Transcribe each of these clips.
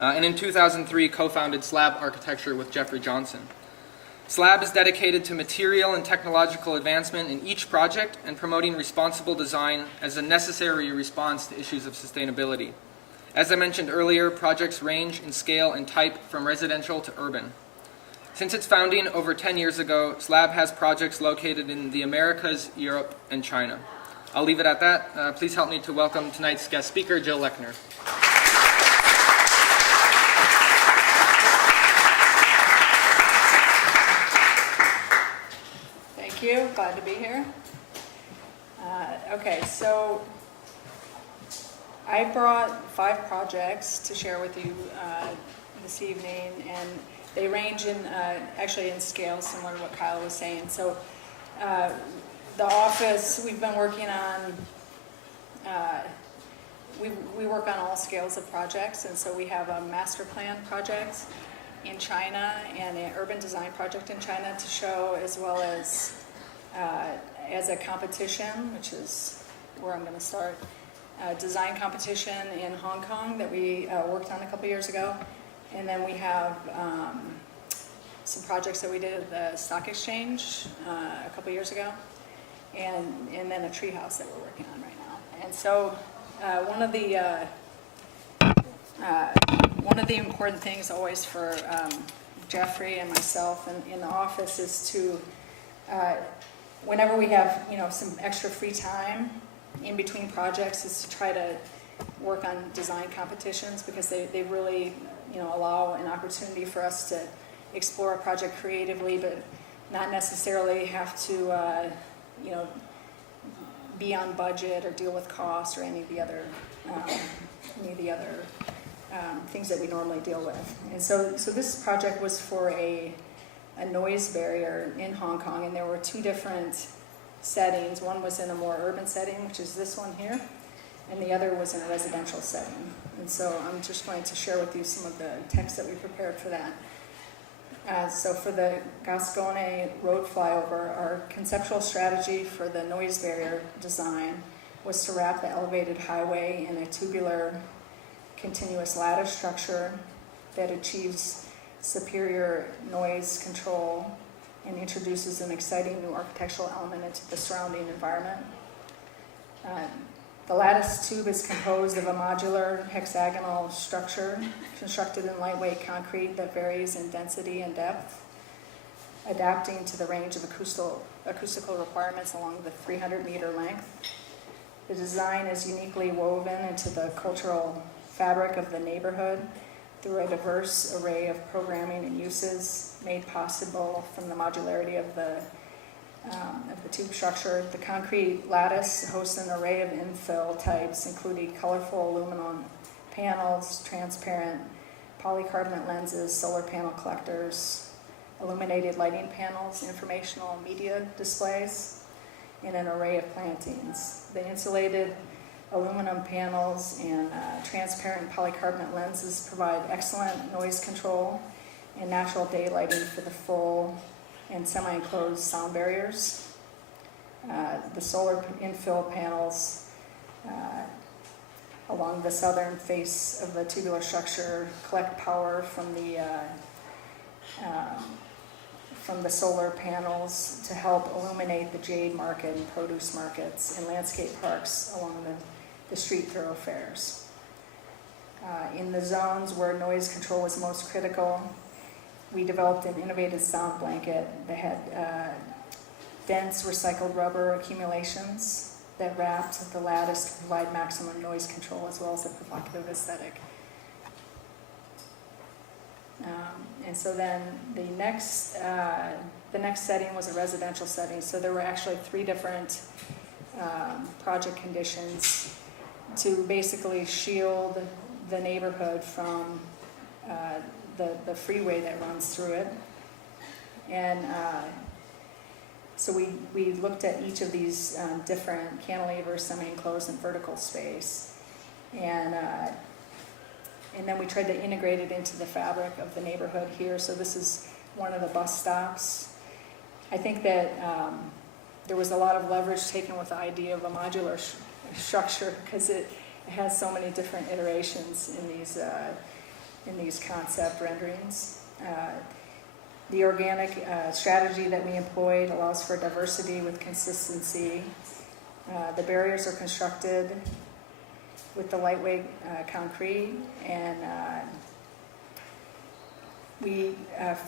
and in 2003 co-founded SLAB Architecture with Jeffrey Johnson. SLAB is dedicated to material and technological advancement in each project and promoting responsible design as a necessary response to issues of sustainability. As I mentioned earlier, projects range in scale and type from residential to urban. Since its founding over 10 years ago, SLAB has projects located in the Americas, Europe, and China. I'll leave it at that. Please help me to welcome tonight's guest speaker, Jill Leckner. Thank you. Glad to be here. Okay, so I brought 5 projects to share with you this evening, and they range in actually in scale, similar to what Kyle was saying. So the office, we've been working on, we work on all scales of projects, and so we have a master plan project in China and an urban design project in China to show, as well as a competition, which is where I'm going to start, design competition in Hong Kong that we worked on a couple years ago. And then we have some projects that we did at the stock exchange a couple years ago, and then a tree house that we're working on right now. And so one of the important things always for Jeffrey and myself in the office is to whenever we have some extra free time in between projects, is to try to work on design competitions, because they really allow an opportunity for us to explore a project creatively, but not necessarily have to be on budget or deal with costs or any of the other things that we normally deal with. And so this project was for a noise barrier in Hong Kong, and there were 2 different settings. One was in a more urban setting, which is this one here, and the other was in a residential setting. And so I'm just going to share with you some of the text that we prepared for that. So for the Gascogne road flyover, our conceptual strategy for the noise barrier design was to wrap the elevated highway in a tubular continuous ladder structure that achieves superior noise control and introduces an exciting new architectural element into the surrounding environment. The lattice tube is composed of a modular hexagonal structure constructed in lightweight concrete that varies in density and depth, adapting to the range of acoustical requirements along the 300-meter length. The design is uniquely woven into the cultural fabric of the neighborhood through a diverse array of programming and uses made possible from the modularity of the tube structure. The concrete lattice hosts an array of infill types, including colorful aluminum panels, transparent polycarbonate lenses, solar panel collectors, illuminated lighting panels, informational media displays, and an array of plantings. The insulated aluminum panels and transparent polycarbonate lenses provide excellent noise control and natural daylighting for the full and semi-enclosed sound barriers. The solar infill panels along the southern face of the tubular structure collect power from the solar panels to help illuminate the jade market and produce markets and landscape parks along the street thoroughfares. In the zones where noise control was most critical, we developed an innovative sound blanket that had dense recycled rubber accumulations that wrapped the lattice to provide maximum noise control as well as a provocative aesthetic. And so then the next setting was a residential setting. So there were actually 3 different project conditions to basically shield the neighborhood from the freeway that runs through it. And so we looked at each of these different cantilevers, semi-enclosed and vertical space. And then we tried to integrate it into the fabric of the neighborhood here. So this is one of the bus stops. I think that there was a lot of leverage taken with the idea of a modular structure, because it has so many different iterations in these concept renderings. The organic strategy that we employed allows for diversity with consistency. The barriers are constructed with the lightweight concrete, and we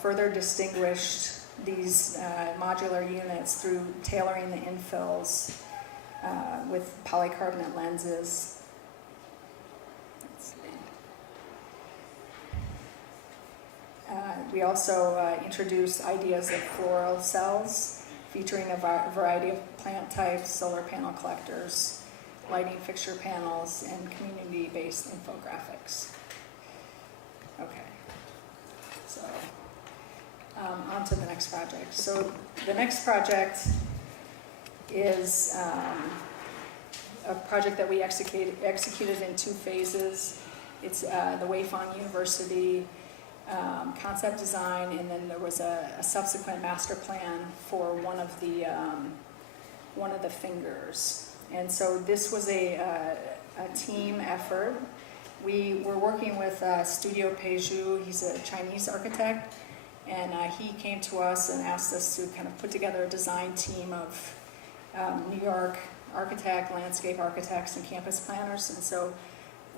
further distinguished these modular units through tailoring the infills with polycarbonate lenses. We also introduced ideas of floral cells featuring a variety of plant types, solar panel collectors, lighting fixture panels, and community-based infographics. Okay, so on to the next project. So the next project is a project that we executed in 2 phases. It's the Weifang University concept design, and then there was a subsequent master plan for one of the fingers. And so this was a team effort. We were working with Studio Peizhu. He's a Chinese architect, and he came to us and asked us to kind of put together a design team of New York architect, landscape architects, and campus planners. And so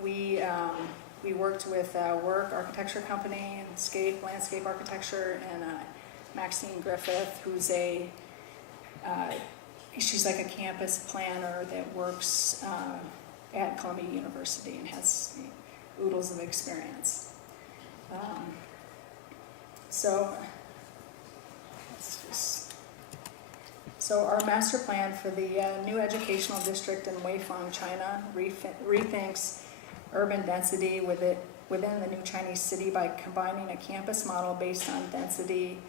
we worked with Work Architecture Company and Scape Landscape Architecture, and Maxine Griffith, who's she's like a campus planner that works at Columbia University and has oodles of experience. So our master plan for the new educational district in Weifang, China, rethinks urban density within the new Chinese city by combining a campus model based on density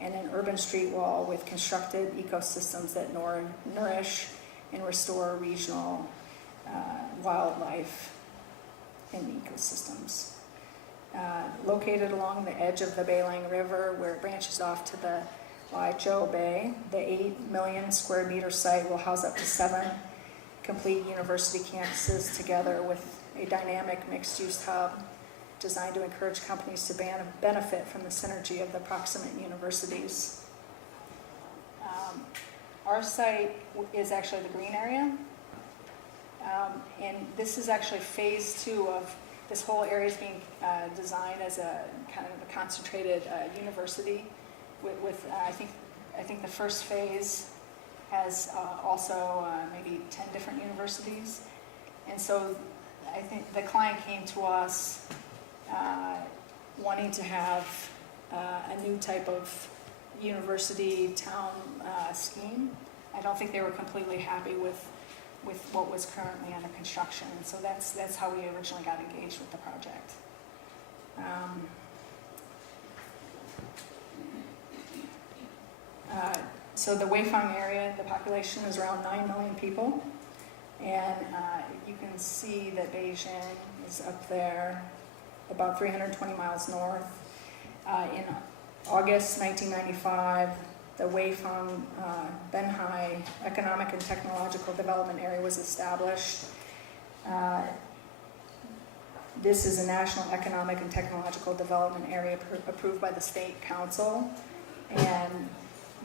and an urban street wall with constructed ecosystems that nourish and restore regional wildlife and ecosystems. Located along the edge of the Beilang River, where it branches off to the Liaozhou Bay, the 8 million square meter site will house up to 7 complete university campuses, together with a dynamic mixed-use hub designed to encourage companies to benefit from the synergy of the proximate universities. Our site is actually the green area, and this is actually phase 2 of this whole area is being designed as a kind of a concentrated university with I think the first phase has also maybe 10 different universities. And so I think the client came to us wanting to have a new type of university town scheme. I don't think they were completely happy with what was currently under construction. And so that's how we originally got engaged with the project. So the Weifang area, the population is around 9 million people. And you can see that Beijing is up there, about 320 miles north. In August 1995, the Weifang Benhai Economic and Technological Development Area was established. This is a national economic and technological development area approved by the State Council. And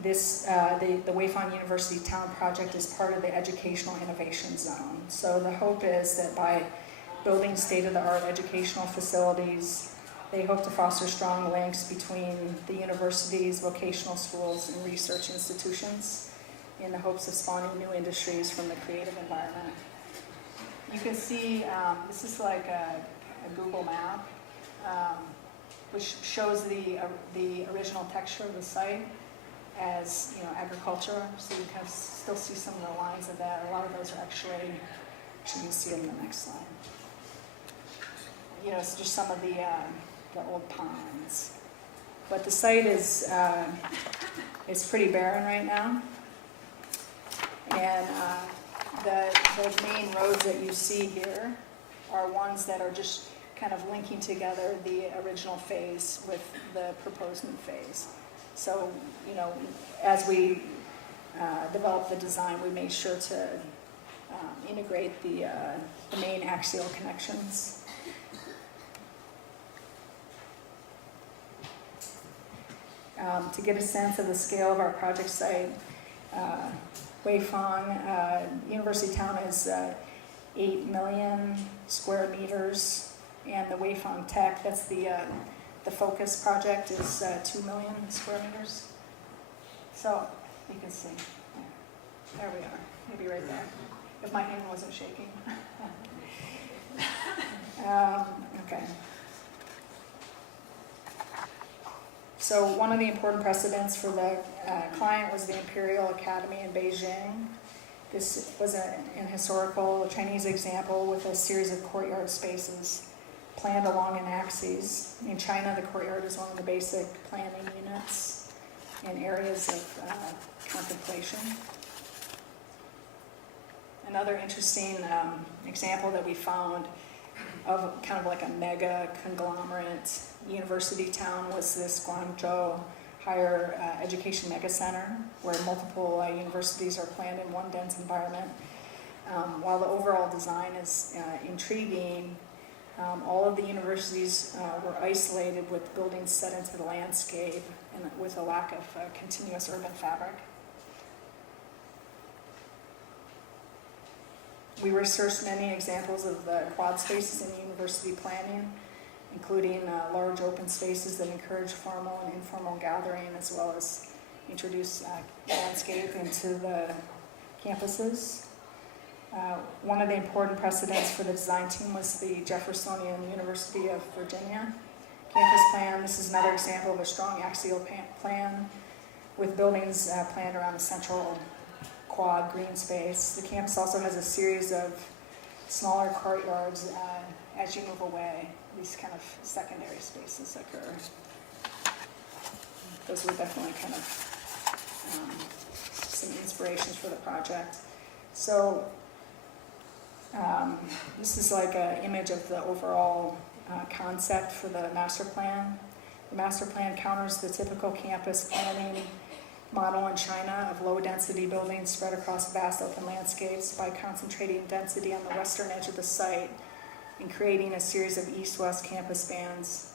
this, the Weifang University Town Project is part of the Educational Innovation Zone. So the hope is that by building state-of-the-art educational facilities, they hope to foster strong links between the universities, vocational schools, and research institutions in the hopes of spawning new industries from the creative environment. You can see, this is like a Google map, which shows the original texture of the site as, you know, agriculture. So you can still see some of the lines of that. A lot of those are actually you can see it in the next slide. You know, it's just some of the old ponds. But the site is pretty barren right now. And the main roads that you see here are ones that are just kind of linking together the original phase with the proposed new phase. So, you know, as we developed the design, we made sure to integrate the main axial connections. To get a sense of the scale of our project site, Weifang, University Town is 8 million square meters, and the Weifang Tech, that's the focus project, is 2 million square meters. So you can see, there we are, maybe right there, if my hand wasn't shaking. Okay. So one of the important precedents for the client was the Imperial Academy in Beijing. This was an historical Chinese example with a series of courtyard spaces planned along an axis. In China, the courtyard is one of the basic planning units in areas of contemplation. Another interesting example that we found of kind of like a mega conglomerate university town was this Guangzhou higher education mega center, where multiple universities are planned in one dense environment. While the overall design is intriguing, all of the universities were isolated with buildings set into the landscape and with a lack of continuous urban fabric. We researched many examples of quad spaces in university planning, including large open spaces that encourage formal and informal gathering, as well as introduce landscape into the campuses. One of the important precedents for the design team was the Jeffersonian University of Virginia campus plan. This is another example of a strong axial plan with buildings planned around a central quad green space. The campus also has a series of smaller courtyards as you move away. These kind of secondary spaces occur. Those were definitely kind of some inspirations for the project. So this is like an image of the overall concept for the master plan. The master plan counters the typical campus planning model in China of low-density buildings spread across vast open landscapes by concentrating density on the western edge of the site and creating a series of east-west campus bands.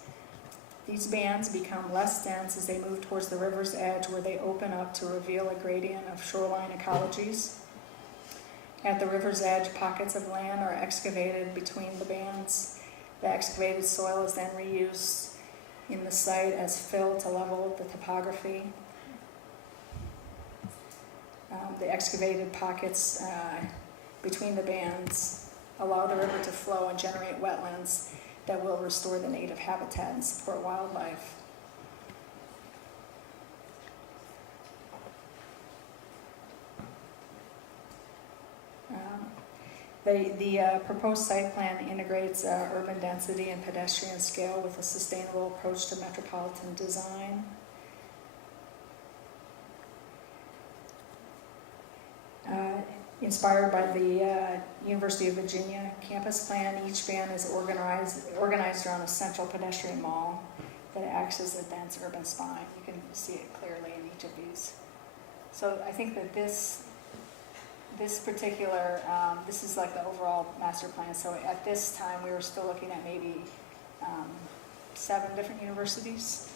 These bands become less dense as they move towards the river's edge, where they open up to reveal a gradient of shoreline ecologies. At the river's edge, pockets of land are excavated between the bands. The excavated soil is then reused in the site as fill to level the topography. The excavated pockets between the bands allow the river to flow and generate wetlands that will restore the native habitat and support wildlife. The proposed site plan integrates urban density and pedestrian scale with a sustainable approach to metropolitan design. Inspired by the University of Virginia campus plan, each band is organized around a central pedestrian mall that acts as a dense urban spine. You can see it clearly in each of these. So I think that this particular, this is like the overall master plan. So at this time, we were still looking at maybe 7 different universities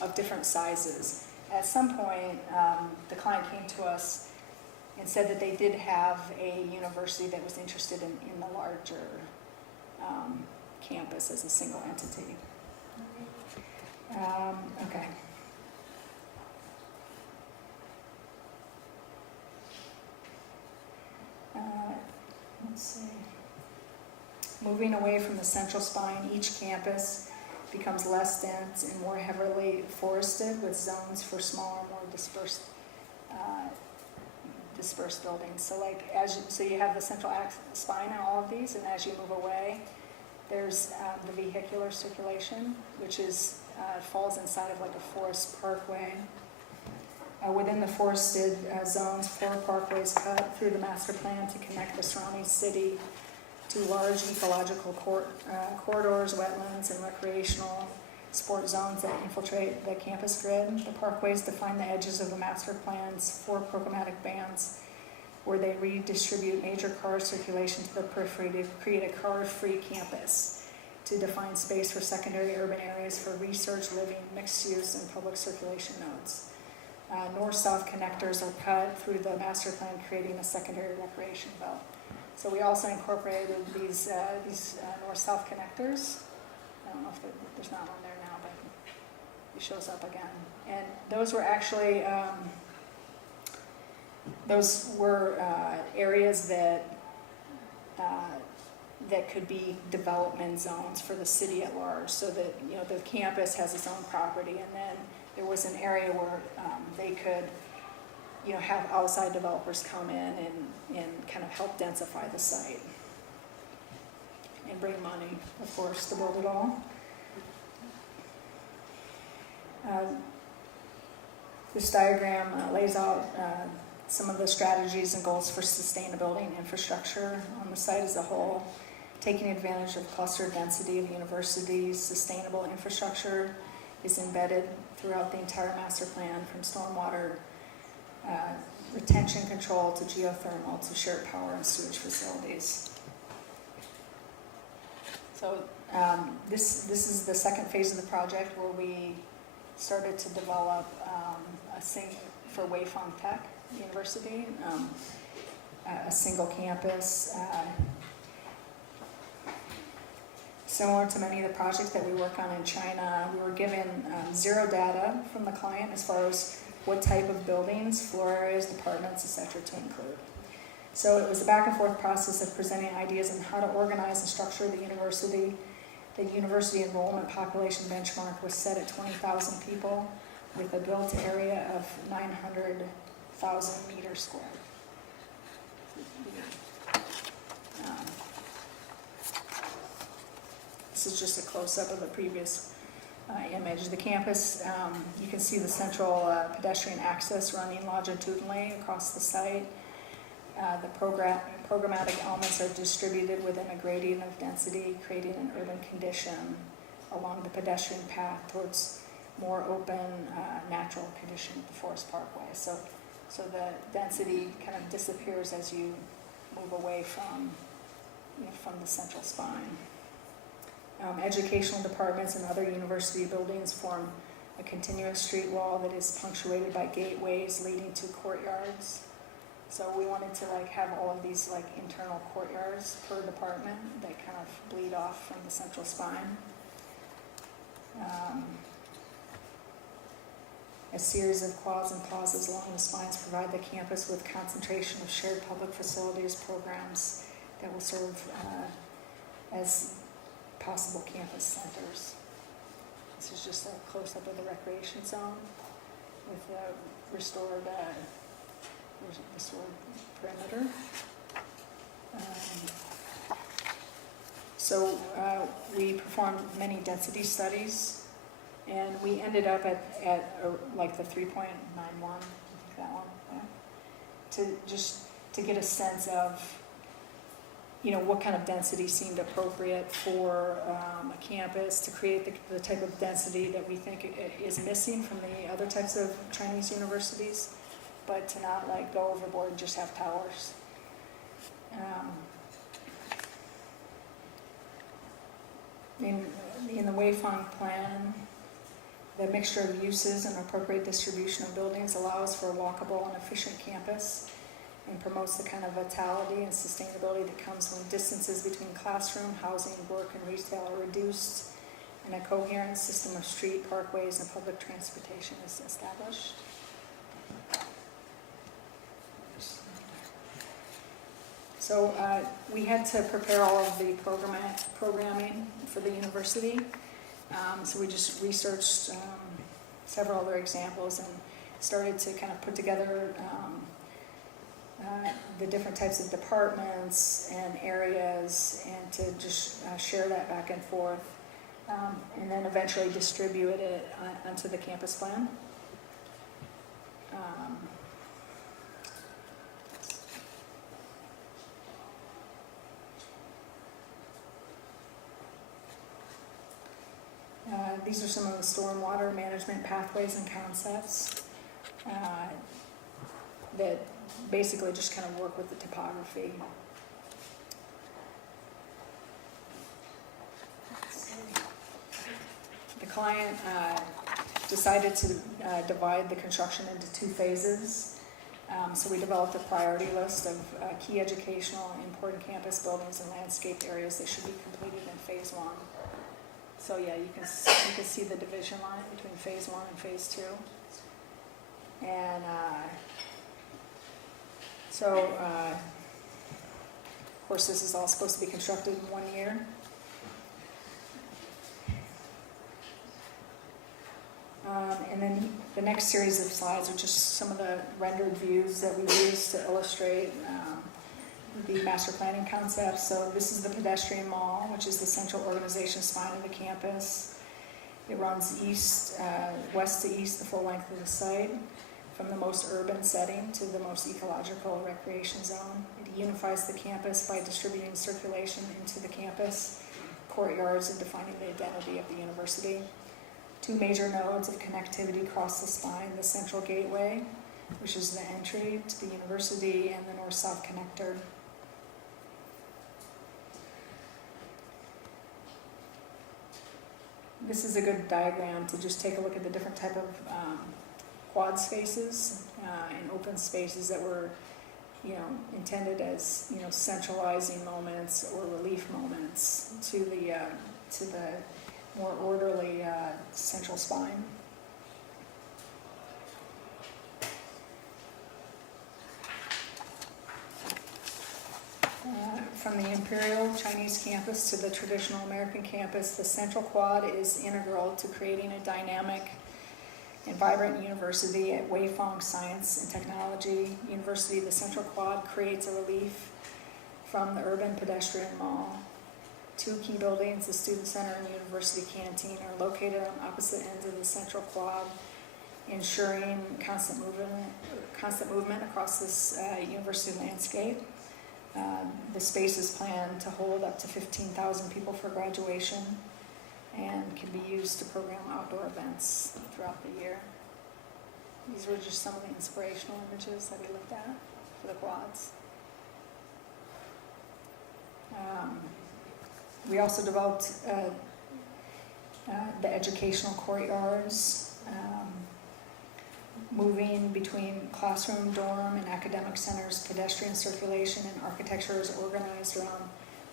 of different sizes. At some point, the client came to us and said that they did have a university that was interested in the larger campus as a single entity. Okay. Let's see. Moving away from the central spine, each campus becomes less dense and more heavily forested, with zones for smaller, more dispersed buildings. So like so you have the central spine in all of these, and as you move away, there's the vehicular circulation, which is falls inside of like a forest parkway. Within the forested zones, 4 parkways cut through the master plan to connect the surrounding city to large ecological corridors, wetlands, and recreational sport zones that infiltrate the campus grid. The parkways define the edges of the master plan's 4 programmatic bands, where they redistribute major car circulation to the periphery to create a car-free campus. to define space for secondary urban areas for research, living, mixed use, and public circulation nodes. North-south connectors are cut through the master plan, creating a secondary recreation belt. So we also incorporated these north-south connectors. I don't know if there's not one there now, but it shows up again. And those were actually, areas that could be development zones for the city at large, so that, you know, the campus has its own property, and then there was an area where they could, you know, have outside developers come in and kind of help densify the site and bring money, of course, to build it all. This diagram lays out some of the strategies and goals for sustainability and infrastructure on the site as a whole, taking advantage of cluster density of the university's sustainable infrastructure is embedded throughout the entire master plan, from stormwater retention control to geothermal to shared power and sewage facilities. So this is the second phase of the project, where we started to develop for Weifang Tech University, a single campus. Similar to many of the projects that we work on in China, we were given zero data from the client as far as what type of buildings, floor areas, departments, etc. to include. So it was a back and forth process of presenting ideas on how to organize and structure the university. The university enrollment population benchmark was set at 20,000 people with a built area of 900,000 meters squared. This is just a close-up of the previous image. The campus, you can see the central pedestrian access running longitudinally across the site. The programmatic elements are distributed within a gradient of density, creating an urban condition along the pedestrian path towards more open, natural condition of the Forest Parkway. So the density kind of disappears as you move away from the central spine. Educational departments and other university buildings form a continuous street wall that is punctuated by gateways leading to courtyards. So we wanted to have all of these internal courtyards per department that kind of bleed off from the central spine. A series of quads and plazas along the spines provide the campus with concentration of shared public facilities programs that will serve as possible campus centers. This is just a close-up of the recreation zone with restored perimeter. So we performed many density studies, and we ended up at the 3.91, I think that one, yeah, to get a sense of what kind of density seemed appropriate for a campus to create the type of density that we think is missing from the other types of Chinese universities, but to not go overboard and just have towers. In the Weifang plan, the mixture of uses and appropriate distribution of buildings allows for a walkable and efficient campus and promotes the kind of vitality and sustainability that comes when distances between classroom, housing, work, and retail are reduced, and a coherent system of street, parkways, and public transportation is established. So we had to prepare all of the programming for the university. So we just researched several other examples and started to kind of put together the different types of departments and areas, and to just share that back and forth, and then eventually distribute it onto the campus plan. These are some of the stormwater management pathways and concepts that basically just kind of work with the topography. Let's client decided to divide the construction into 2 phases. So we developed a priority list of key educational and important campus buildings and landscape areas that should be completed in phase 1. So yeah, you can see the division line between phase 1 and phase 2. And of course, this is all supposed to be constructed in 1 year. And then the next series of slides are just some of the rendered views that we use to illustrate the master planning concept. So this is the pedestrian mall, which is the central organization spine of the campus. It runs west to east, the full length of the site, from the most urban setting to the most ecological recreation zone. It unifies the campus by distributing circulation into the campus courtyards and defining the identity of the university. 2 major nodes of connectivity cross the spine: the central gateway, which is the entry to the university, and the north-south connector. This is a good diagram to just take a look at the different type of quad spaces and open spaces that were, intended as, centralizing moments or relief moments to the more orderly central spine. From the Imperial Chinese campus to the traditional American campus, the central quad is integral to creating a dynamic and vibrant university at Weifang Science and Technology University. The central quad creates a relief from the urban pedestrian mall. 2 key buildings, the Student Center and University Canteen, are located on opposite ends of the central quad, ensuring constant movement across this university landscape. The space is planned to hold up to 15,000 people for graduation and can be used to program outdoor events throughout the year. These were just some of the inspirational images that we looked at for the quads. We also developed the educational courtyards, moving between classroom, dorm, and academic centers. Pedestrian circulation and architecture is organized around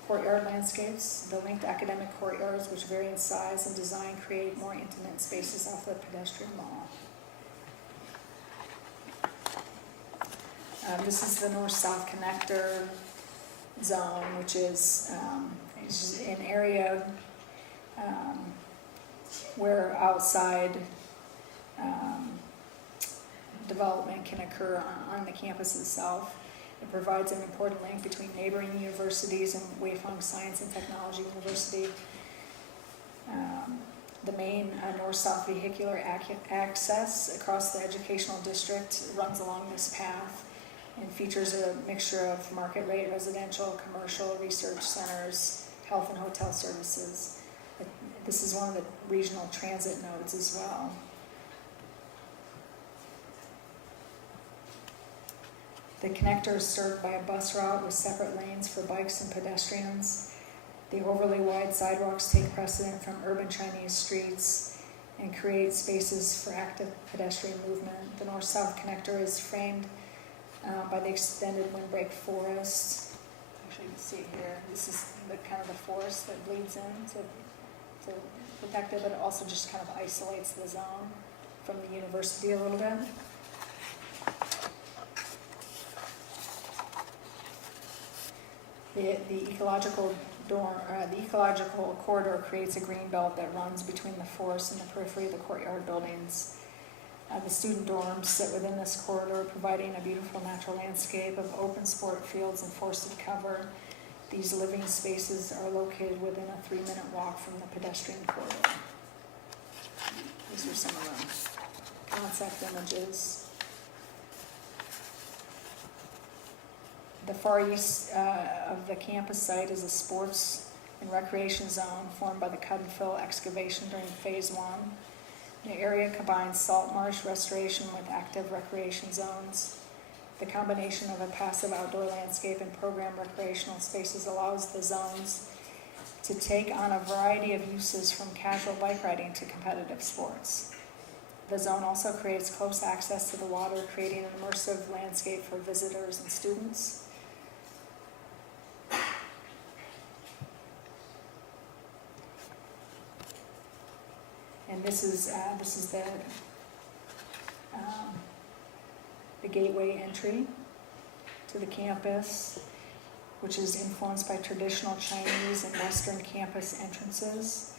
courtyard landscapes. The linked academic courtyards, which vary in size and design, create more intimate spaces off the pedestrian mall. This is the north-south connector zone, which is an area where outside development can occur on the campus itself. It provides an important link between neighboring universities and Weifang Science and Technology University. The main north-south vehicular access across the educational district runs along this path and features a mixture of market rate residential, commercial, research centers, health and hotel services. This is one of the regional transit nodes as well. The connector is served by a bus route with separate lanes for bikes and pedestrians. The overly wide sidewalks take precedent from urban Chinese streets and create spaces for active pedestrian movement. The north-south connector is framed by the extended windbreak forest. Actually, you can see here, this is the kind of the forest that bleeds in to protect it, but it also just kind of isolates the zone from the university a little bit. The ecological corridor creates a green belt that runs between the forest and the periphery of the courtyard buildings. The student dorms sit within this corridor, providing a beautiful natural landscape of open sport fields and forested cover. These living spaces are located within a 3-minute walk from the pedestrian corridor. These are some of the concept images. The far east of the campus site is a sports and recreation zone formed by the cut and fill excavation during phase 1. The area combines salt marsh restoration with active recreation zones. The combination of a passive outdoor landscape and program recreational spaces allows the zones to take on a variety of uses from casual bike riding to competitive sports. The zone also creates close access to the water, creating an immersive landscape for visitors and students. And this is the gateway entry to the campus, which is influenced by traditional Chinese and Western campus entrances.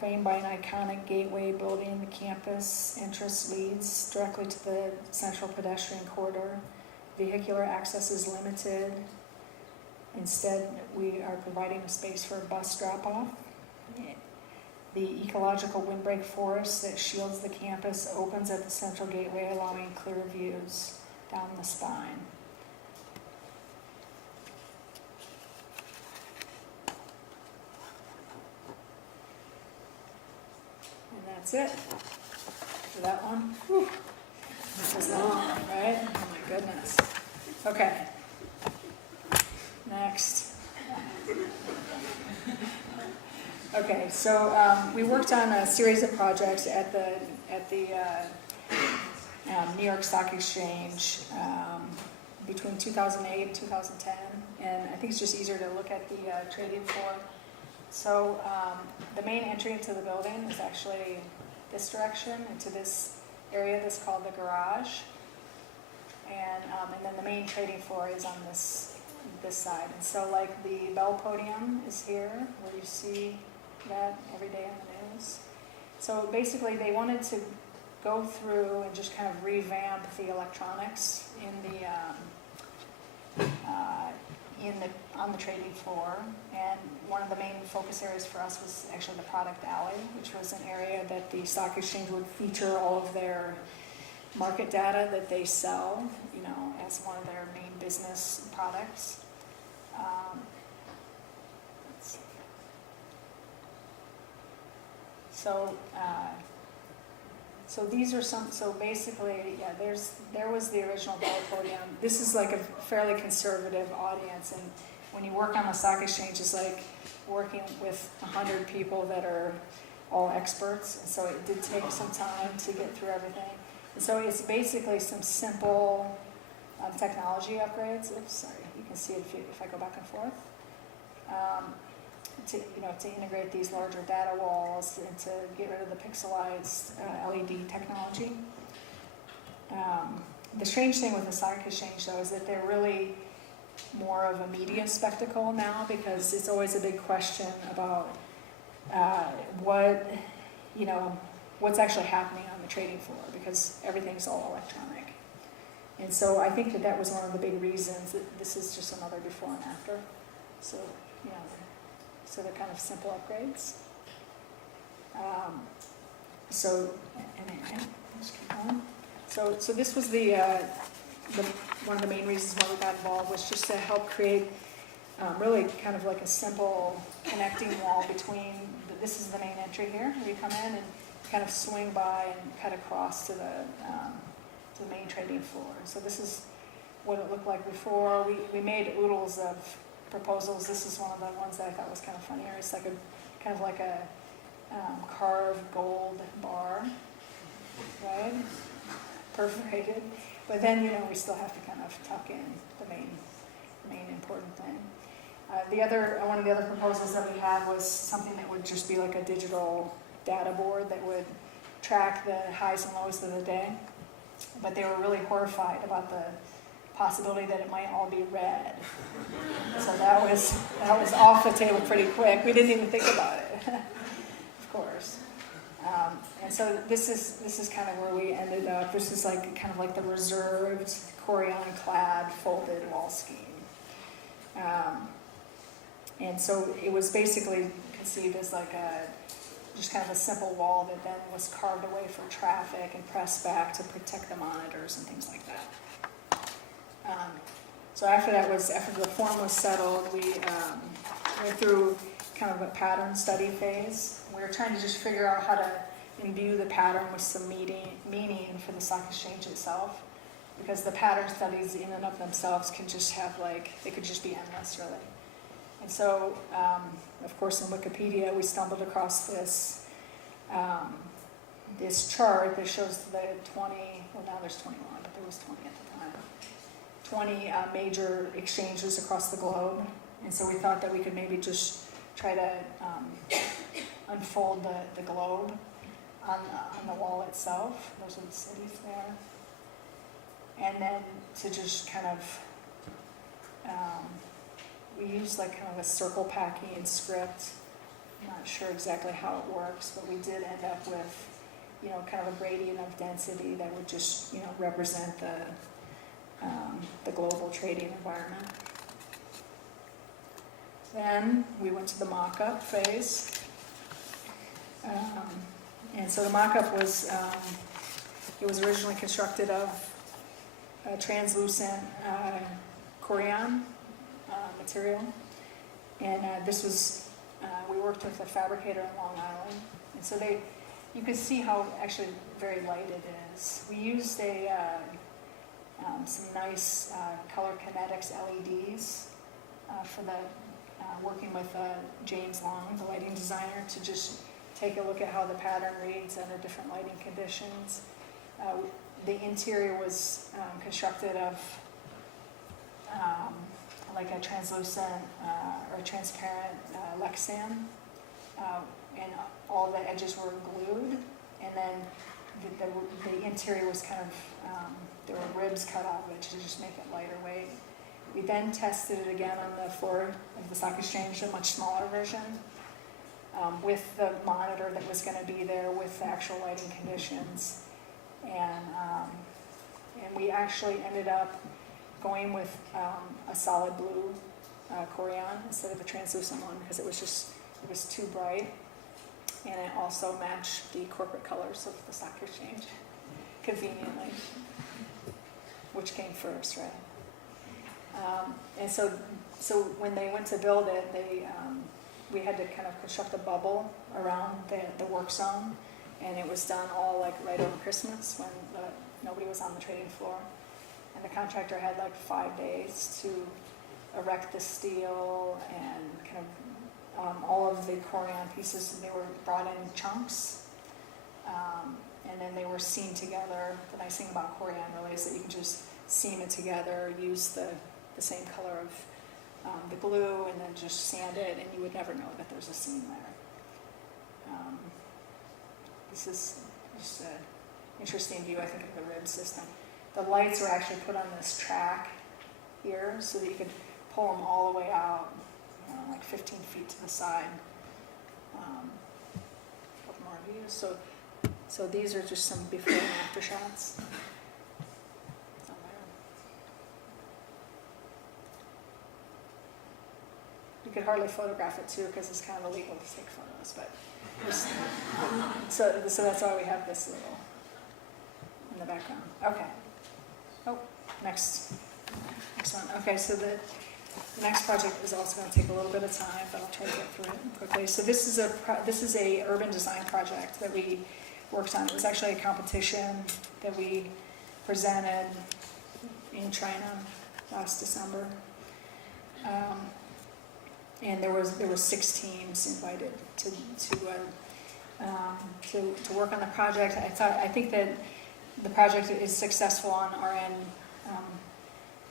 Framed by an iconic gateway building, the campus entrance leads directly to the central pedestrian corridor. Vehicular access is limited. Instead, we are providing a space for a bus drop-off. The ecological windbreak forest that shields the campus opens at the central gateway, allowing clear views down the spine. And that's it for that one. Whew. This was long, right? Oh my goodness. Okay. Next. Okay, so we worked on a series of projects at the New York Stock Exchange between 2008 and 2010, and I think it's just easier to look at the trading floor. So the main entry into the building is actually this direction, into this area that's called the garage, and then the main trading floor is on this side. And so, like, the bell podium is here, where you see that every day on the news. So basically, they wanted to go through and just kind of revamp the electronics on the trading floor. And one of the main focus areas for us was actually the product alley, which was an area that the stock exchange would feature all of their market data that they sell, you know, as one of their main business products. Let's see. So these are some. So basically, yeah, there was the original bell podium. This is like a fairly conservative audience, and when you work on the stock exchange, it's like working with 100 people that are all experts. And so it did take some time to get through everything. And so it's basically some simple technology upgrades. Oops, sorry, you can see it if I go back and forth. To integrate these larger data walls and to get rid of the pixelized LED technology. The strange thing with the stock exchange, though, is that they're really more of a media spectacle now, because it's always a big question about what's actually happening on the trading floor, because everything's all electronic. And so I think that was one of the big reasons that this is just another before and after. So, so they're kind of simple upgrades. Just keep going. So this was the one of the main reasons why we got involved, was just to help create really kind of like a simple connecting wall between. This is the main entry here. We come in and kind of swing by and cut across to the main trading floor. So this is what it looked like before. We made oodles of proposals. This is one of the ones that I thought was kind of funnier. It's like a carved gold bar, right? Perforated. But then, we still have to kind of tuck in the main important thing. One of the other proposals that we had was something that would just be like a digital data board that would track the highs and lows of the day. But they were really horrified about the possibility that it might all be red. So that was off the table pretty quick. We didn't even think about it, of course. And so this is kind of where we ended up. This is kind of like the reserved Corian-clad folded wall scheme. And so it was basically conceived as just kind of a simple wall that then was carved away for traffic and pressed back to protect the monitors and things like that. So after the form was settled, we went through kind of a pattern study phase. We were trying to just figure out how to imbue the pattern with some meaning for the stock exchange itself, because the pattern studies in and of themselves can just have they could just be endless, really. And so, of course, in Wikipedia, we stumbled across this this chart that shows the 20, well now there's 21, but there was 20 at the time, 20 major exchanges across the globe. And so we thought that we could maybe just try to unfold the globe on the wall itself. Those are the cities there. And then to just kind of, we use like kind of a circle packing script. I'm not sure exactly how it works, but we did end up with, you know, kind of a gradient of density that would just, you know, represent the global trading environment. Then we went to the mock-up phase. And so the mock-up was, it was originally constructed of a translucent Corian material. And this was, we worked with a fabricator in Long Island. And so you could see how actually very light it is. We used some nice color kinetics LEDs for the, working with James Long, the lighting designer, to just take a look at how the pattern reads under different lighting conditions. The interior was constructed of like a translucent or transparent Lexan, and all the edges were glued, and then the interior was kind of, there were ribs cut off of it to just make it lighter weight. We then tested it again on the floor of the stock exchange, a much smaller version, with the monitor that was going to be there with the actual lighting conditions. And we actually ended up going with a solid blue Corian instead of a translucent one, because it was too bright, and it also matched the corporate colors of the stock exchange, conveniently, which came first, right? And so when they went to build it, we had to kind of construct a bubble around the work zone, and it was done all like right over Christmas when nobody was on the trading floor. And the contractor had like 5 days to erect the steel and kind of all of the Corian pieces. They were brought in chunks, and then they were seamed together. The nice thing about Corian really is that you can just seam it together, use the same color of the glue, and then just sand it, and you would never know that there's a seam there. This is just an interesting view, I think, of the rib system. The lights were actually put on this track here so that you could pull them all the way out, you know, like 15 feet to the side. A couple more views. So these are just some before and after shots. You could hardly photograph it too, because it's kind of illegal to take photos, but so that's why we have this little in the background. Okay. Oh, next one. Okay, so the next project is also going to take a little bit of time, but I'll try to get through it quickly. So this is a urban design project that we worked on. It was actually a competition that we presented in China last December. And there were 6 teams invited to work on the project. I think that the project is successful on our end,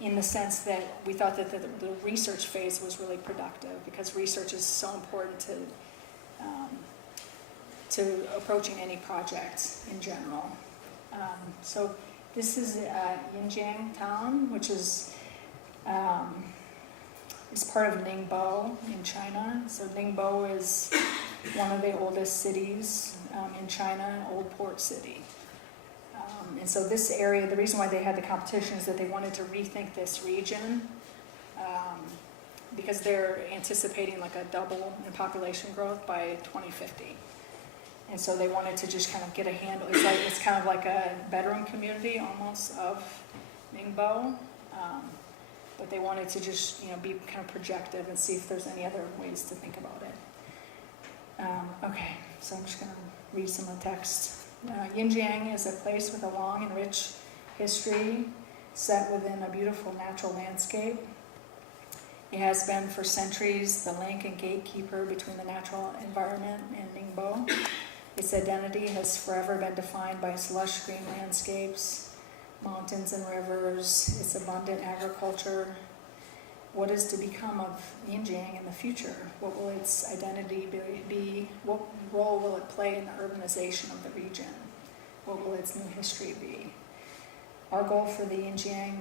in the sense that we thought that the research phase was really productive, because research is so important to approaching any project in general. So this is Yinjiang town, which is part of Ningbo in China. So Ningbo is one of the oldest cities in China, an old port city. And so this area, the reason why they had the competition is that they wanted to rethink this region, because they're anticipating like a double in population growth by 2050. And so they wanted to just kind of get a handle. It's kind of like a bedroom community almost of Ningbo. But they wanted to just, be kind of projective and see if there's any other ways to think about it. Okay, so I'm just going to read some of the text. Yinjiang is a place with a long and rich history set within a beautiful natural landscape. It has been for centuries the link and gatekeeper between the natural environment and Ningbo. Its identity has forever been defined by its lush green landscapes, mountains and rivers, its abundant agriculture. What is to become of Yinjiang in the future? What will its identity be? What role will it play in the urbanization of the region? What will its new history be? Our goal for the Yinjiang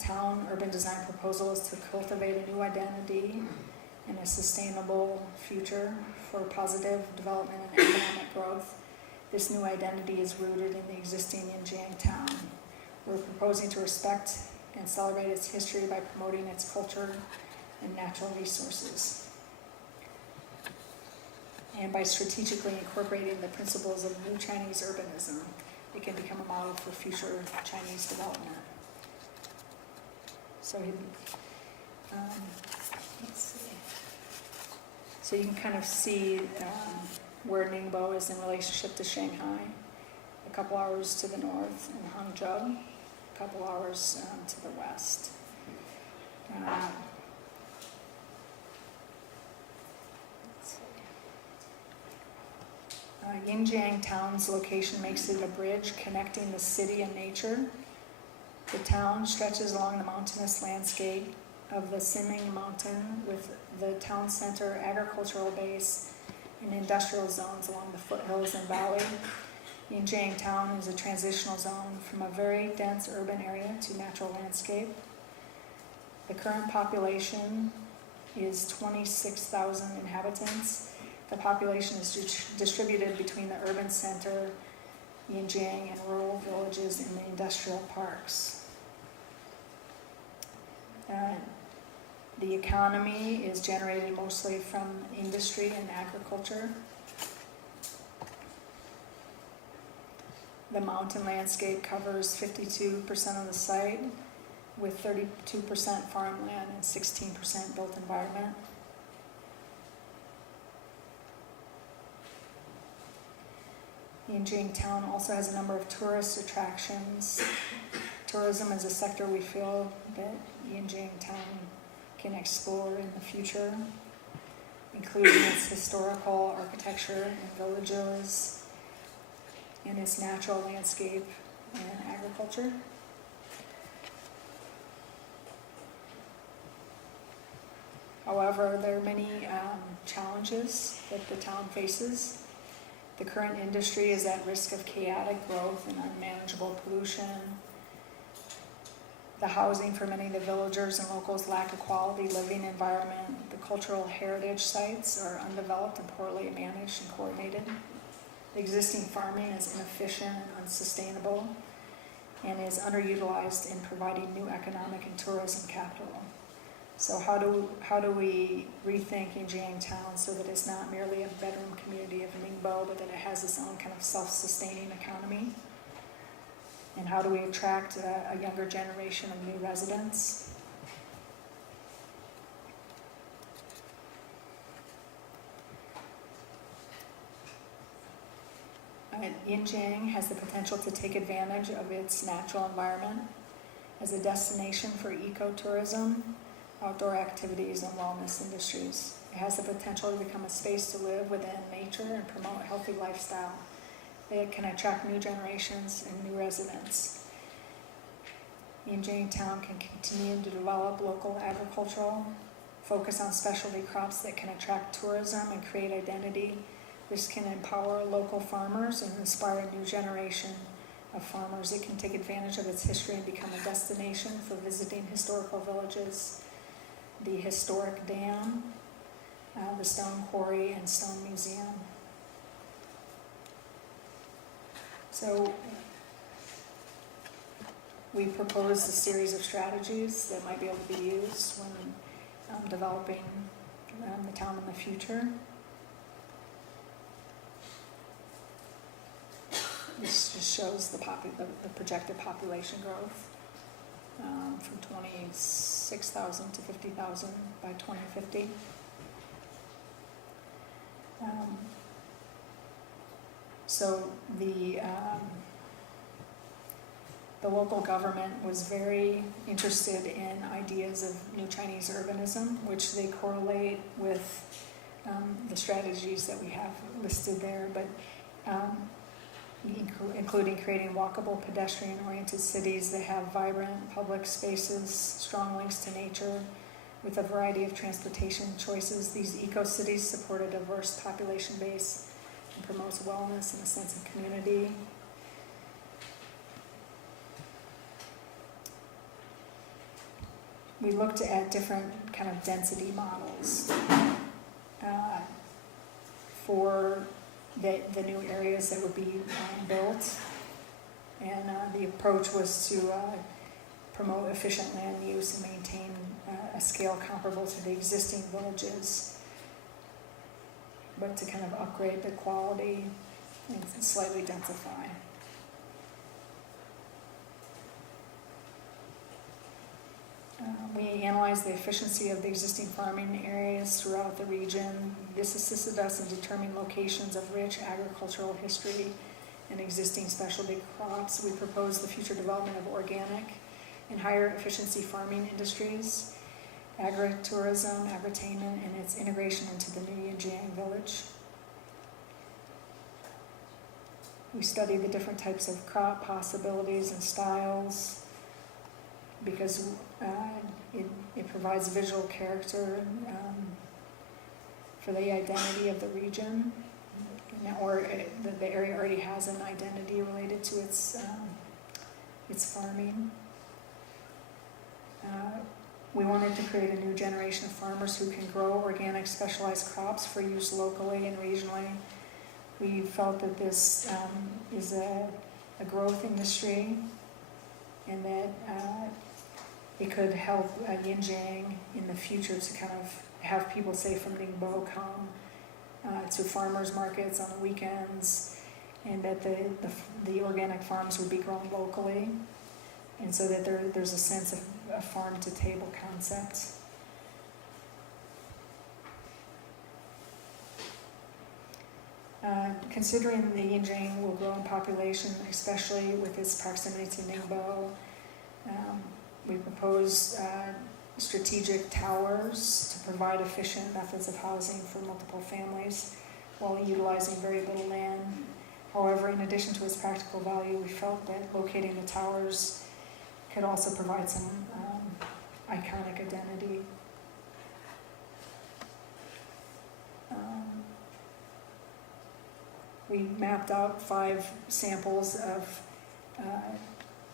town urban design proposal is to cultivate a new identity and a sustainable future for positive development and economic growth. This new identity is rooted in the existing Yinjiang town. We're proposing to respect and celebrate its history by promoting its culture and natural resources, and by strategically incorporating the principles of new Chinese urbanism. It can become a model for future Chinese development. So, let's see. So you can kind of see where Ningbo is in relationship to Shanghai. A couple hours to the north, and Hangzhou, a couple hours to the west. Yinjiang town's location makes it a bridge connecting the city and nature. The town stretches along the mountainous landscape of the Siming Mountain with the town center, agricultural base, and industrial zones along the foothills and valley. Yinjiang town is a transitional zone from a very dense urban area to natural landscape. The current population is 26,000 inhabitants. The population is distributed between the urban center, Yinjiang, and rural villages in the industrial parks. The economy is generated mostly from industry and agriculture. The mountain landscape covers 52% of the site, with 32% farmland and 16% built environment. Yinjiang town also has a number of tourist attractions. Tourism is a sector we feel that Yinjiang town can explore in the future, including its historical architecture and villages, and its natural landscape and agriculture. However, there are many challenges that the town faces. The current industry is at risk of chaotic growth and unmanageable pollution. The housing for many of the villagers and locals lack a quality living environment. The cultural heritage sites are undeveloped and poorly managed and coordinated. The existing farming is inefficient and unsustainable and is underutilized in providing new economic and tourism capital. So how do we rethink Yinjiang town so that it's not merely a bedroom community of Ningbo, but that it has its own kind of self-sustaining economy? And how do we attract a younger generation of new residents? Yinjiang has the potential to take advantage of its natural environment as a destination for ecotourism, outdoor activities, and wellness industries. It has the potential to become a space to live within nature and promote a healthy lifestyle. It can attract new generations and new residents. Yinjiang town can continue to develop local agricultural, focus on specialty crops that can attract tourism and create identity. This can empower local farmers and inspire a new generation of farmers. It can take advantage of its history and become a destination for visiting historical villages, the historic dam, the stone quarry, and stone museum. So we propose a series of strategies that might be able to be used when developing the town in the future. This just shows the projected population growth from 26,000 to 50,000 by 2050. So the local government was very interested in ideas of New Chinese urbanism, which they correlate with the strategies that we have listed there, but including creating walkable, pedestrian-oriented cities that have vibrant public spaces, strong links to nature, with a variety of transportation choices. These eco-cities support a diverse population base and promotes wellness and a sense of community. We looked at different kind of density models for the new areas that would be built, and the approach was to promote efficient land use and maintain a scale comparable to the existing villages, but to kind of upgrade the quality and slightly densify. We analyzed the efficiency of the existing farming areas throughout the region. This assisted us in determining locations of rich agricultural history and existing specialty crops. We proposed the future development of organic and higher efficiency farming industries, agritourism, agritainment, and its integration into the new Yinjiang village. We studied the different types of crop possibilities and styles, because it provides visual character for the identity of the region, or the area already has an identity related to its farming. We wanted to create a new generation of farmers who can grow organic specialized crops for use locally and regionally. We felt that this is a growth industry, and that it could help Yinjiang in the future to kind of have people, say, from Ningbo come to farmers markets on the weekends, and that the organic farms would be grown locally, and so that there's a sense of a farm-to-table concept. Considering the Yinjiang will grow in population, especially with its proximity to Ningbo, we propose strategic towers to provide efficient methods of housing for multiple families while utilizing very little land. However, in addition to its practical value, we felt that locating the towers could also provide some iconic identity. We mapped out 5 samples of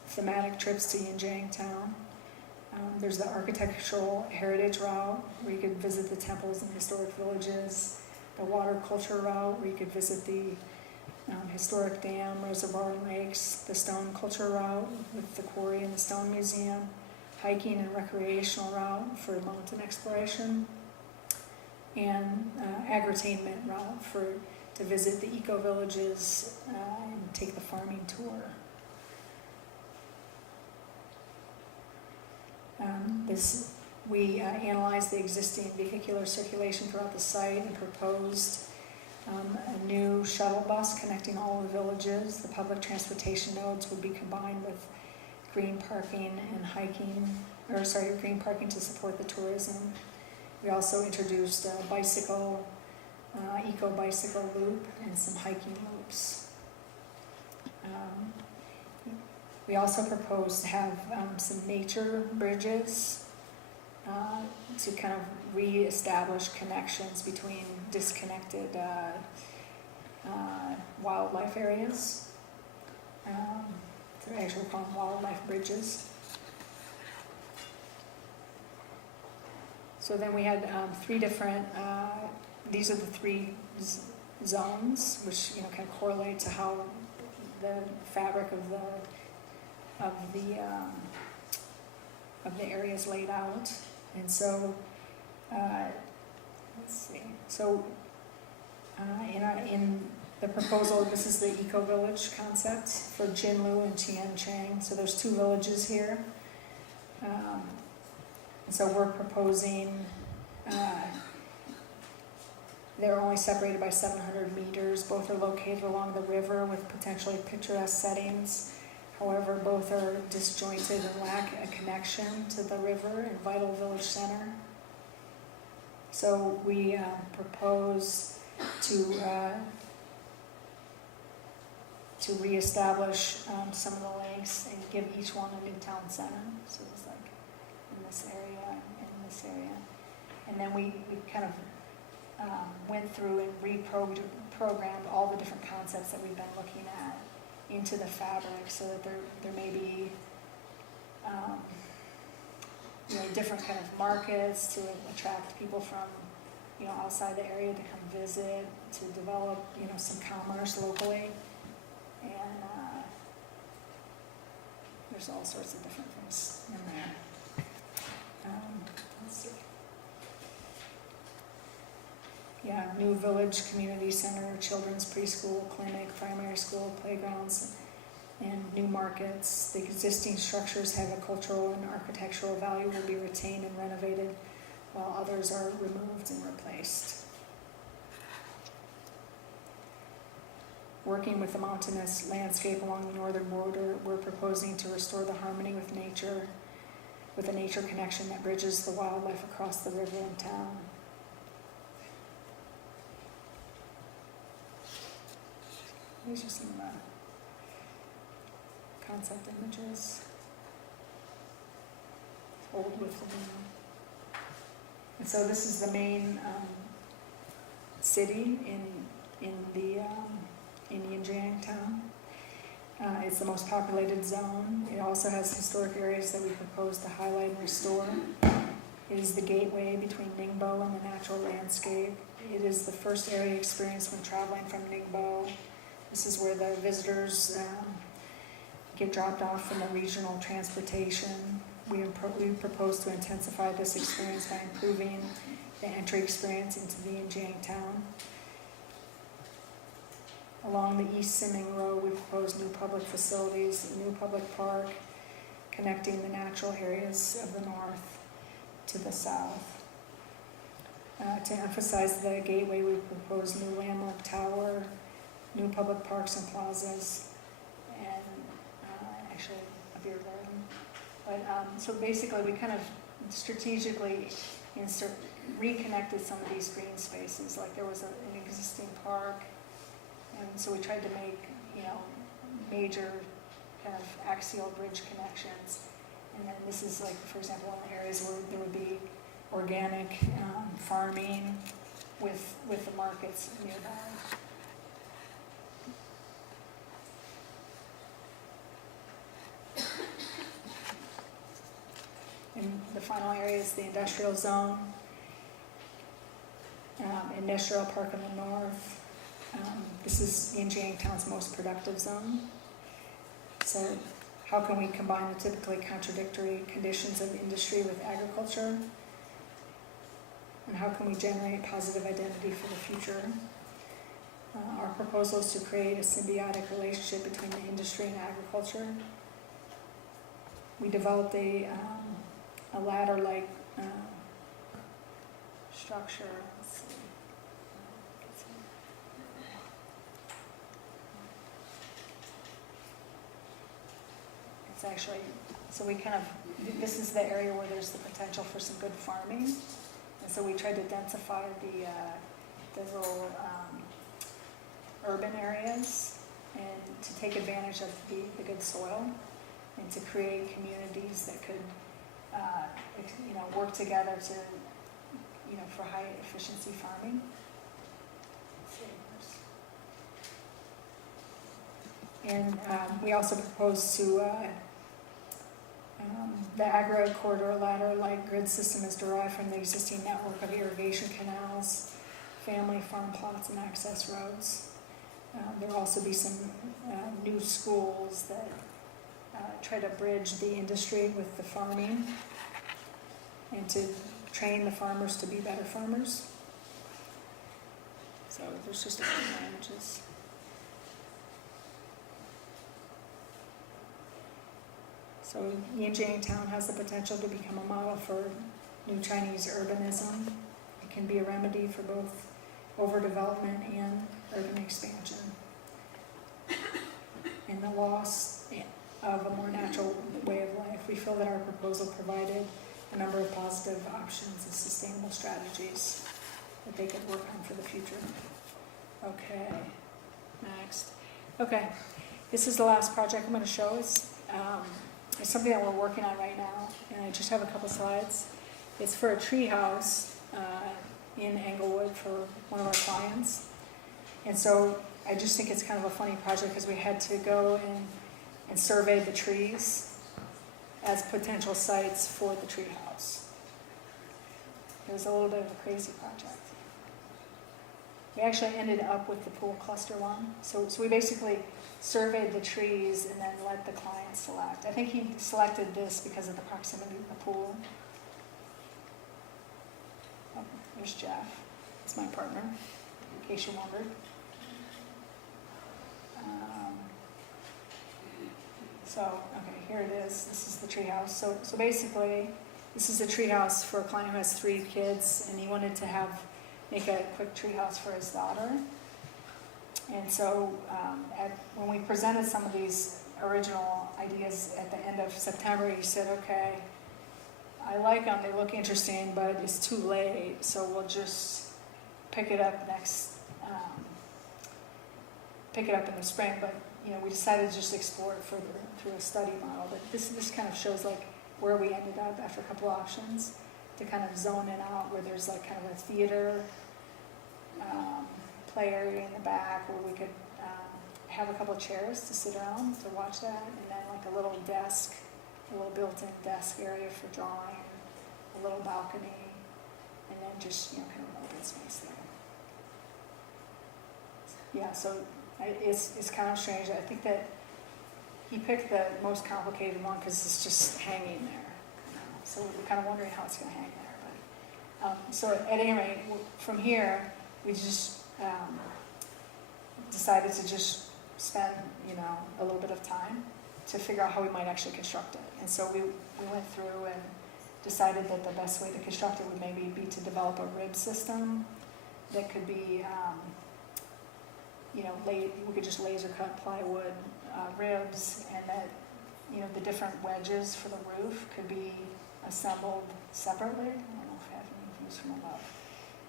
thematic trips to Yinjiang town. There's the architectural heritage route, where you could visit the temples and historic villages, the water culture route, where you could visit the historic dam, reservoir, and lakes, the stone culture route with the quarry and the stone museum, hiking and recreational route for mountain exploration, and agritainment route to visit the eco-villages and take the farming tour. We analyzed the existing vehicular circulation throughout the site and proposed a new shuttle bus connecting all the villages. The public transportation nodes would be combined with green parking and green parking to support the tourism. We also introduced a eco-bicycle loop and some hiking loops. We also proposed to have some nature bridges to kind of re-establish connections between disconnected wildlife areas. They're actually called wildlife bridges. So then we had 3 different, these are the 3 zones, which kind of correlate to how the fabric of the area is laid out. And so, let's see. So, in the proposal, this is the eco-village concept for Jinlu and Tiancheng. So there's 2 villages here. And so we're proposing, they're only separated by 700 meters. Both are located along the river with potentially picturesque settings. However, both are disjointed and lack a connection to the river and vital village center. So we propose to reestablish some of the lakes and give each one a new town center. So it was like in this area and in this area. And then we kind of went through and reprogrammed all the different concepts that we've been looking at into the fabric, so that there may be different kind of markets to attract people from outside the area to come visit, to develop some commerce locally, and there's all sorts of different things in there. Let's see. Yeah, new village community center, children's preschool, clinic, primary school, playgrounds, and new markets. The existing structures have a cultural and architectural value, will be retained and renovated, while others are removed and replaced. Working with the mountainous landscape along the northern border, we're proposing to restore the harmony with nature, with a nature connection that bridges the wildlife across the river and town. These are some concept images. Old with the new. And so this is the main city in the Indian Jiang town. It's the most populated zone. It also has historic areas that we propose to highlight and restore. It is the gateway between Ningbo and the natural landscape. It is the first area experienced when traveling from Ningbo. This is where the visitors get dropped off from the regional transportation. We propose to intensify this experience by improving the entry experience into the Jiang town. Along the East Simming Road, we propose new public facilities, a new public park, connecting the natural areas of the north to the south. To emphasize the gateway, we propose new landmark tower, new public parks and plazas, and actually a beer garden. But so basically, we kind of strategically reconnected some of these green spaces. Like there was an existing park, and so we tried to make major kind of axial bridge connections. And then this is like, for example, in the areas where there would be organic farming with the markets nearby. And the final area is the industrial zone, industrial park in the north. This is Jiang town's most productive zone. So how can we combine the typically contradictory conditions of industry with agriculture? And how can we generate positive identity for the future? Our proposal is to create a symbiotic relationship between the industry and agriculture. We developed a ladder-like structure. Let's see. It's actually, so we kind of, this is the area where there's the potential for some good farming. And so we tried to densify the little urban areas and to take advantage of the good soil and to create communities that could work together to, for high efficiency farming. And we also propose to, the agro-corridor ladder-like grid system is derived from the existing network of irrigation canals, family farm plots, and access roads. There will also be some new schools that try to bridge the industry with the farming and to train the farmers to be better farmers. So there's just a few images. So Jiang town has the potential to become a model for new Chinese urbanism. It can be a remedy for both overdevelopment and urban expansion. And the loss of a more natural way of life. We feel that our proposal provided a number of positive options and sustainable strategies that they could work on for the future. Okay, next. Okay, this is the last project I'm going to show. It's something that we're working on right now, and I just have a couple slides. It's for a tree house in Englewood for one of our clients. And so I just think it's kind of a funny project because we had to go and survey the trees as potential sites for the tree house. It was a little bit of a crazy project. We actually ended up with the pool cluster one. So we basically surveyed the trees and then let the client select. I think he selected this because of the proximity to the pool. Oh, there's Jeff. It's my partner, in case you wondered. Okay, here it is. This is the treehouse. So basically, this is a treehouse for a client who has 3 kids, and he wanted to make a quick treehouse for his daughter. And so when we presented some of these original ideas at the end of September, he said, okay, I like them, they look interesting, but it's too late, so we'll just pick it up in the spring. But we decided to just explore it further through a study model. But this kind of shows like where we ended up after a couple options to kind of zone it out, where there's like kind of a theater play area in the back where we could have a couple of chairs to sit around to watch that, and then like a little desk, a little built-in desk area for drawing, a little balcony, and then just kind of an open space there. Yeah, so it's kind of strange. I think that he picked the most complicated one because it's just hanging there. So we're kind of wondering how it's going to hang there. But so at any rate, from here we just decided to just spend a little bit of time to figure out how we might actually construct it. And so we went through and decided that the best way to construct it would maybe be to develop a rib system that could be, we could just laser cut plywood ribs, and that, the different wedges for the roof could be assembled separately. I don't know if I have any views from above.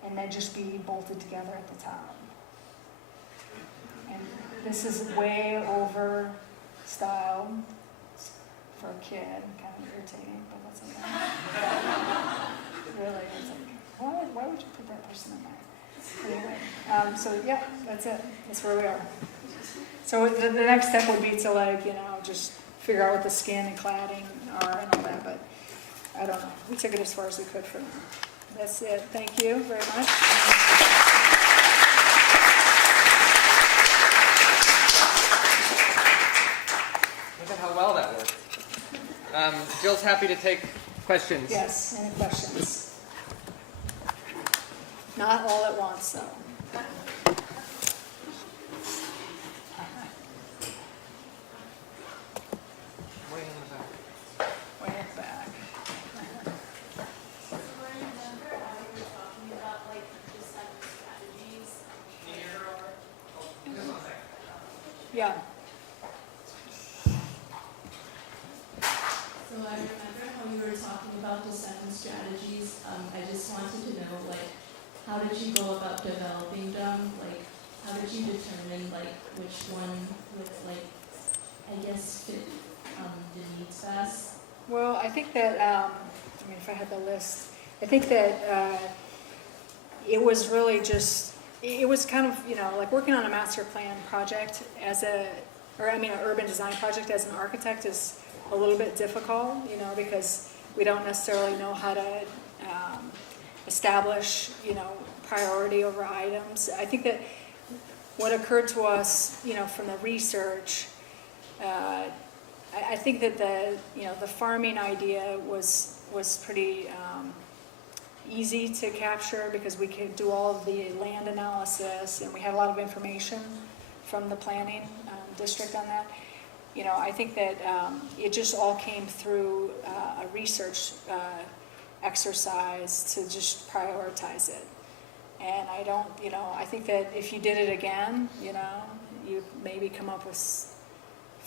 And then just be bolted together at the top. And this is way over styled for a kid, kind of irritating, but that's okay. Really, it's like, why would you put that person in there? Anyway, so yeah, that's it. That's where we are. So the next step would be to just figure out what the skin and cladding are and all that, but I don't know. We took it as far as we could for now. That's it. Thank you very much. Look at how well that worked. Jill's happy to take questions. Yes, any questions? Not all at once, though. Way in the back. Way in the back. So I remember how you were talking about like the 7 strategies. Yeah. So I remember how you were talking about the 7 strategies. I just wanted to know, like, how did you go about developing them? Like, how did you determine like which one would fit the needs best? Well, I think that, if I had the list, I think that it was really just, it was kind of, like working on a master plan project an urban design project as an architect is a little bit difficult, because we don't necessarily know how to establish, priority over items. I think that what occurred to us, from the research, I think that the farming idea was pretty easy to capture because we could do all of the land analysis and we had a lot of information from the planning district on that. I think that it just all came through a research exercise to just prioritize it. And I think that if you did it again, you'd maybe come up with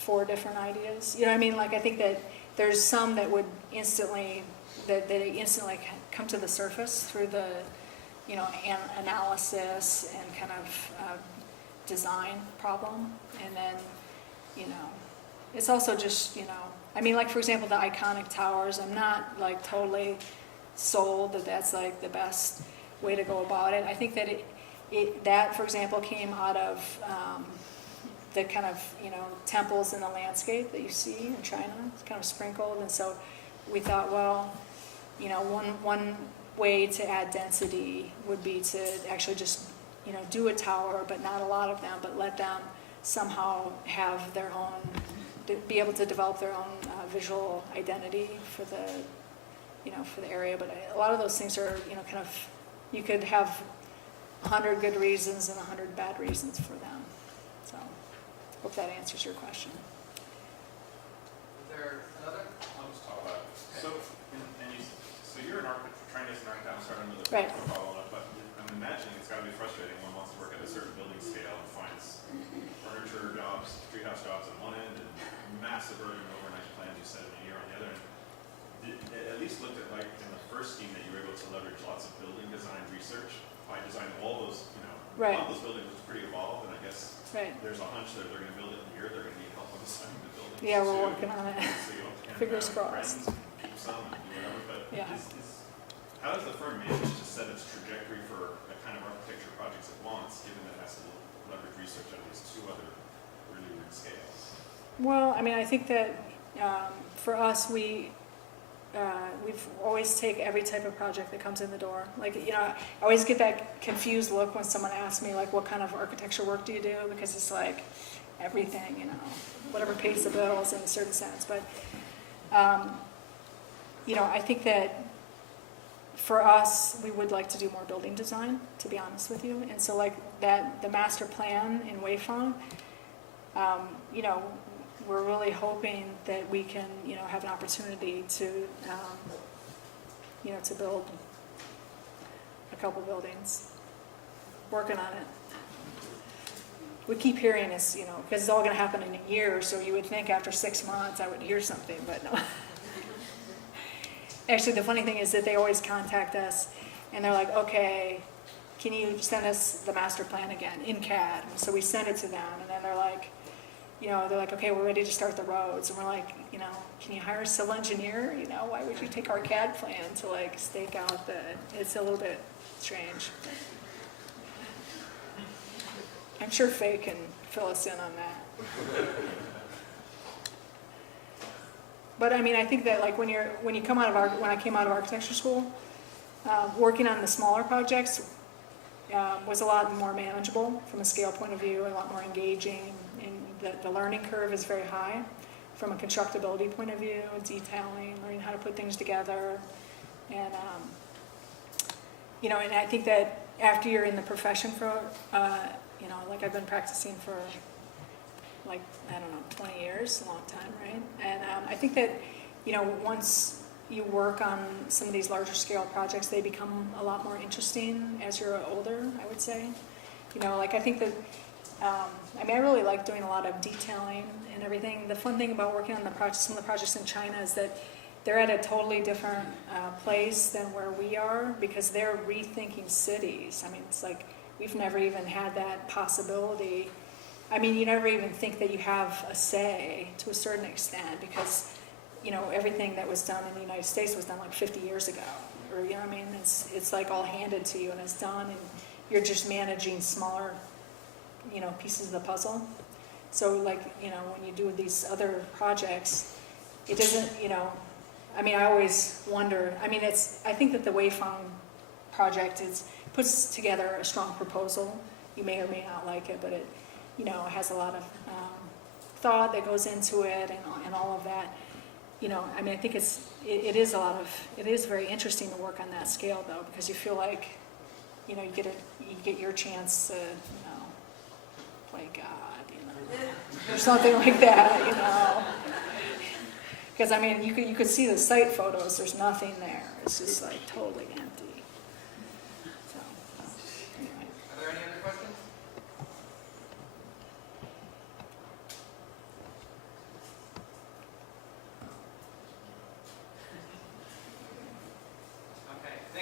4 different ideas. You know what I mean? Like, I think that there's some that would instantly, that they instantly come to the surface through the, you know, analysis and kind of design problem. And then, you know, it's also just, you know, I mean, like, for example, the iconic towers, I'm not like totally sold that that's like the best way to go about it. I think that that, for example, came out of the kind of, you know, temples in the landscape that you see in China. It's kind of sprinkled, and so we thought, well, you know, one way to add density would be to actually just, you know, do a tower, but not a lot of them, but let them somehow have their own, be able to develop their own visual identity for the, you know, for the area. But a lot of those things are, you know, kind of, you could have 100 good reasons and 100 bad reasons for them. So, hope that answers your question. Is there another? I'll just talk about it. So you're an architect, trying to get down, start under the Right. follow up, but I'm imagining it's got to be frustrating when one wants to work at a certain building scale and finds furniture jobs, treehouse jobs on one end, and massive urban overnight plans you set in a year on the other end. At least looked at, like, in the first scheme that you were able to leverage lots of building design research by designing all those, you know, Right. a lot of those buildings was pretty evolved, and I guess Right. there's a hunch that they're going to build it in a year, they're going to need help on designing the building. Yeah, we're working on it. So you don't have to Fingers have crossed. friends, keep some, and do whatever, but Yeah. how does the firm manage to set its trajectory for the kind of architecture projects it wants, given that it has to leverage research on these 2 other really weird scales? Well, I mean, I think that for us, we've always take every type of project that comes in the door. Like, you know, I always get that confused look when someone asks me, like, what kind of architecture work do you do? Because it's like everything, you know, whatever pays the bills in a certain sense. But, you know, I think that for us, we would like to do more building design, to be honest with you. And so, like, that, the master plan in Weifang, you know, we're really hoping that we can, you know, have an opportunity to, you know, to build a couple buildings. Working on it. We keep hearing this, you know, because it's all going to happen in a year, so you would think after 6 months I would hear something, but no. Actually, the funny thing is that they always contact us, and they're like, okay, can you send us the master plan again in CAD? So we send it to them, and then they're like, you know, they're like, okay, we're ready to start the roads. And we're like, you know, can you hire a civil engineer? You know, why would you take our CAD plan to, like, stake out the, it's a little bit strange. I'm sure Faye can fill us in on that. But I mean, I think that, like, when you come out of when I came out of architecture school, working on the smaller projects was a lot more manageable from a scale point of view, a lot more engaging, and the learning curve is very high from a constructability point of view, detailing, learning how to put things together, and you know, and I think that after you're in the profession for, you know, like I've been practicing for, like, I don't know, 20 years, a long time, right? And I think that, you know, once you work on some of these larger scale projects, they become a lot more interesting as you're older, I would say. You know, like, I think that, I mean, I really like doing a lot of detailing and everything. The fun thing about working on the projects, some of the projects in China, is that they're at a totally different place than where we are, because they're rethinking cities. I mean, it's like, we've never even had that possibility. I mean, you never even think that you have a say to a certain extent, because, you know, everything that was done in the United States was done like 50 years ago, or, you know what I mean? It's like all handed to you and it's done, and you're just managing smaller, you know, pieces of the puzzle. So, like, you know, when you do these other projects, it doesn't, you know, I mean, I always wonder, I mean, I think that the Weifang project puts together a strong proposal. You may or may not like it, but it, you know, has a lot of thought that goes into it, and all of that. You know, I mean, I think it is very interesting to work on that scale, though, because you feel like, you know, you get your chance to, you know, play God, you know, or something like that, you know. Because, I mean, you could see the site photos. There's nothing there. It's just like totally empty. So, anyway. Are there any other questions?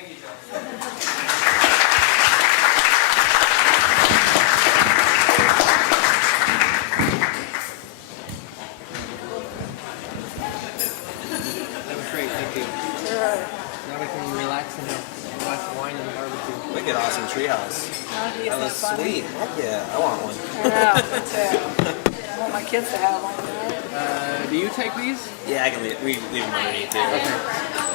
Thank you, Joe. That was great, thank you. Now we can relax and have a glass of wine and barbecue. Wicked awesome treehouse. That was sweet. Heck yeah, I want one. I know, me too. I want my kids to have one, right? Do you take these? Yeah, I can leave. We leave them underneath here. Okay.